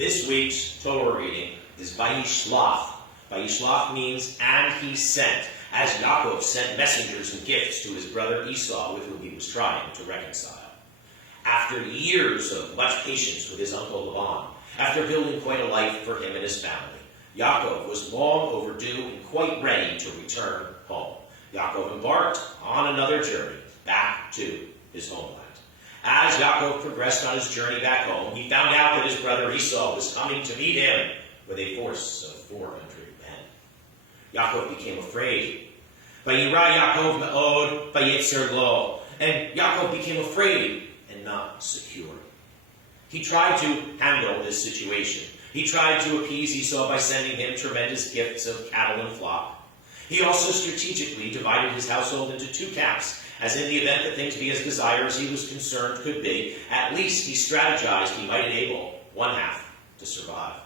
This week's Torah reading is Vayishlach. Vayishlach means, and he sent, as Yaakov sent messengers and gifts to his brother Esau, with whom he was trying to reconcile. After years of much patience with his uncle Laban, after building quite a life for him and his family, Yaakov was long overdue and quite ready to return home. Yaakov embarked on another journey back to his homeland. As Yaakov progressed on his journey back home, he found out that his brother Esau was coming to meet him with a force of 400 men. Yaakov became afraid. Vayira Yaakov me'od vayitzer lo. And Yaakov became afraid and not secure. He tried to handle this situation. He tried to appease Esau by sending him tremendous gifts of cattle and flock. He also strategically divided his household into two camps, as in the event that things be as desired as he was concerned could be, at least he strategized he might enable one half to survive.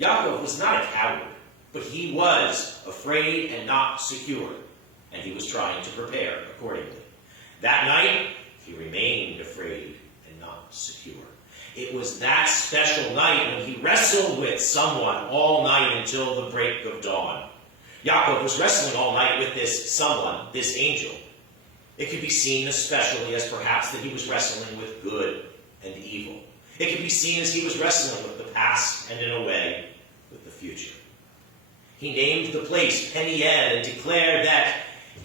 Yaakov was not a coward, but he was afraid and not secure, and he was trying to prepare accordingly. That night, he remained afraid and not secure. It was that special night when he wrestled with someone all night until the break of dawn. Yaakov was wrestling all night with this someone, this angel. It could be seen especially as perhaps that he was wrestling with good and evil. It could be seen as he was wrestling with the past and, in a way, with the future. He named the place Peniel and declared that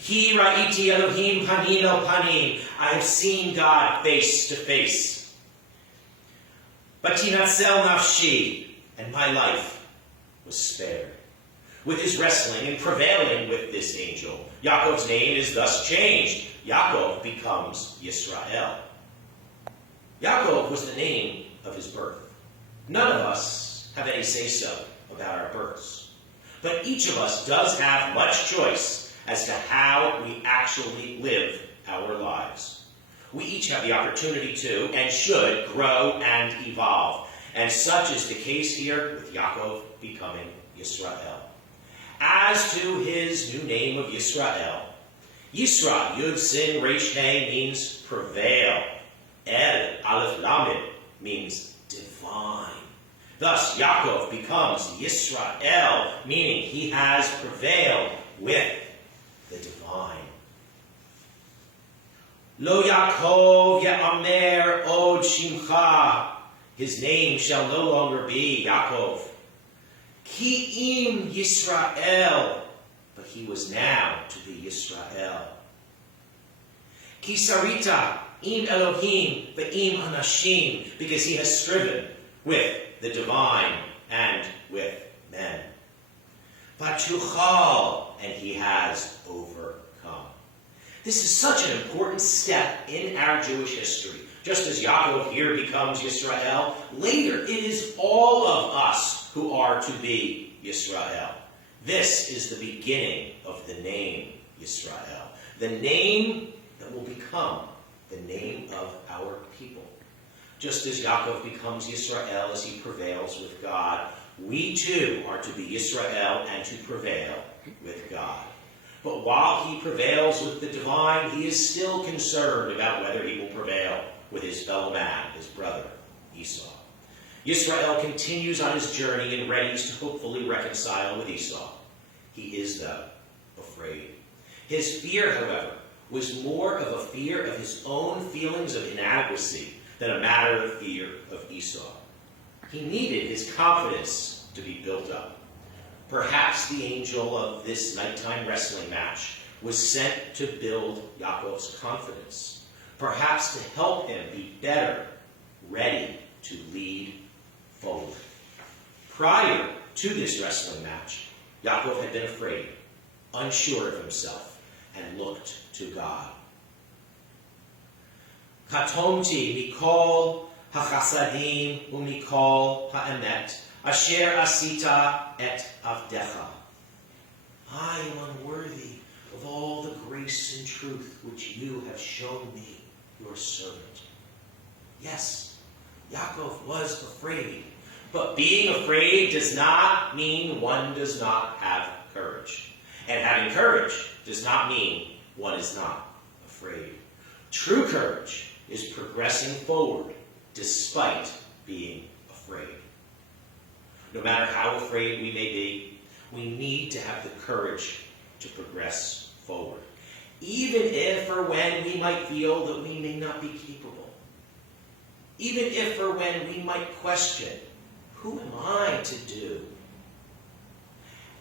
Ki ra'iti Elohim panim el panim. I have seen God face to face. Vatinatzel nafshi, and my life was spared. With his wrestling and prevailing with this angel, Yaakov's name is thus changed. Yaakov becomes Yisrael. Yaakov was the name of his birth. None of us have any say-so about our births. But each of us does have much choice as to how we actually live our lives. We each have the opportunity to and should grow and evolve. And such is the case here with Yaakov becoming Yisrael. As to his new name of Yisrael, Yisra, Yud Sin Resh He, means prevail. El, Aleph Lamed, means divine. Thus, Yaakov becomes Yisrael, meaning he has prevailed with the divine. Lo Yaakov Ya'amer Od Shimcha. His name shall no longer be Yaakov. Ki im Yisrael. But he was now to be Yisrael. Ki sarita im Elohim ve'im anashim. Because he has striven with the divine and with men. Vatuchal. And he has overcome. This is such an important step in our Jewish history. Just as Yaakov here becomes Yisrael, later it is all of us who are to be Yisrael. This is the beginning of the name Yisrael, the name that will become the name of our people. Just as Yaakov becomes Yisrael as he prevails with God, we too are to be Yisrael and to prevail with God. But while he prevails with the divine, he is still concerned about whether he will prevail with his fellow man, his brother, Esau. Yisrael continues on his journey and readies to hopefully reconcile with Esau. He is, though, afraid. His fear, however, was more of a fear of his own feelings of inadequacy than a matter of fear of Esau. He needed his confidence to be built up. Perhaps the angel of this nighttime wrestling match was sent to build Yaakov's confidence. Perhaps to help him be better, ready to lead forward. Prior to this wrestling match, Yaakov had been afraid, unsure of himself, and looked to God. Katomti mikol hachasadim umikol ha'emet asher asita et avdecha. I am unworthy of all the grace and truth which you have shown me, your servant. Yes, Yaakov was afraid, but being afraid does not mean one does not have courage. And having courage does not mean one is not afraid. True courage is progressing forward despite being afraid. no matter how afraid we may be, we need to have the courage to progress forward, even if or when we might feel that we may not be capable, even if or when we might question, who am I to do?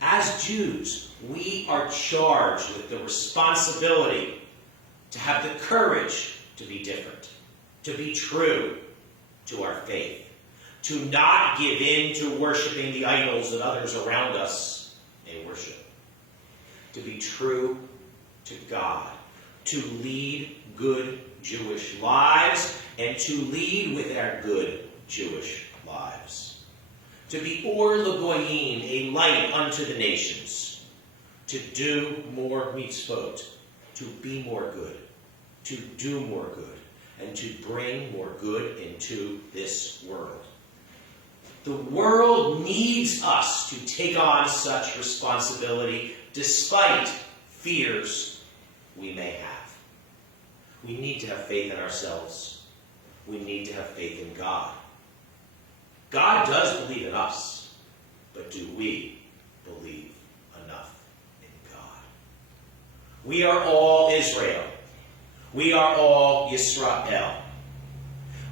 As Jews, we are charged with the responsibility to have the courage to be different, to be true to our faith, to not give in to worshiping the idols that others around us may worship, to be true to God, to lead good Jewish lives, and to lead with our good Jewish lives, to be Or L'Goyim, a light unto the nations, to do more mitzvot, to be more good, to do more good, and to bring more good into this world. The world needs us to take on such responsibility despite fears we may have. We need to have faith in ourselves. We need to have faith in God. God does believe in us, but do we believe enough in God? We are all Israel. We are all Yisrael.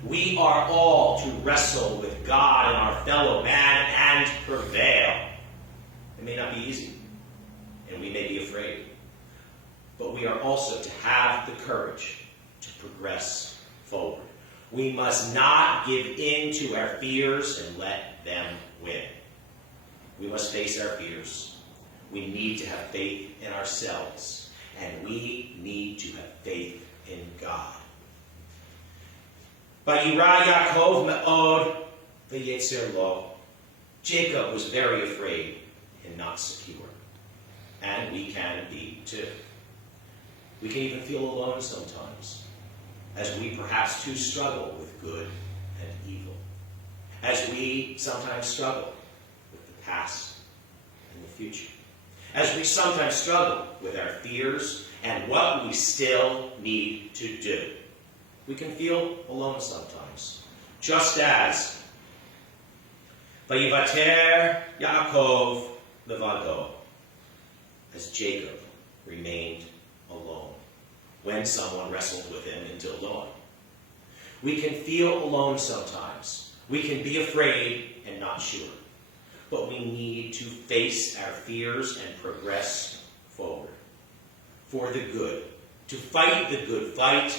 We are all to wrestle with God and our fellow man and prevail. It may not be easy, and we may be afraid, but we are also to have the courage to progress forward. We must not give in to our fears and let them win. We must face our fears. We need to have faith in ourselves, and we need to have faith in God. Vayira Yaakov me'od v'yetzer lo. Jacob was very afraid and not secure. And we can be too. We can even feel alone sometimes, as we perhaps too struggle with good and evil, as we sometimes struggle with the past and the future, as we sometimes struggle with our fears and what we still need to do. We can feel alone sometimes, just as Vayivater Yaakov levado, as Jacob remained alone when someone wrestled with him until dawn. We can feel alone sometimes. We can be afraid and not sure. But we need to face our fears and progress forward for the good, to fight the good fight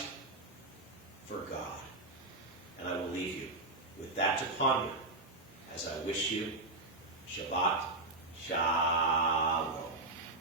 for God. And I will leave you with that to ponder as I wish you Shabbat Shalom.